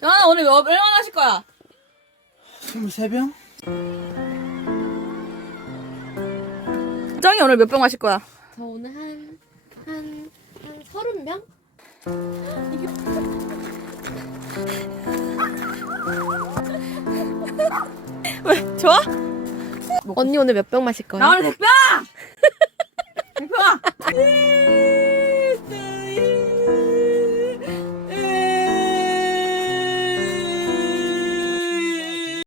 정한아 오늘 얼마나 하실 거야? 23병? 정이 오늘 몇 병 마실 거야? 저 오늘 한 30병? 왜? 좋아? 언니 오늘 몇 병 마실 거야? 나 오늘 100병! 100병!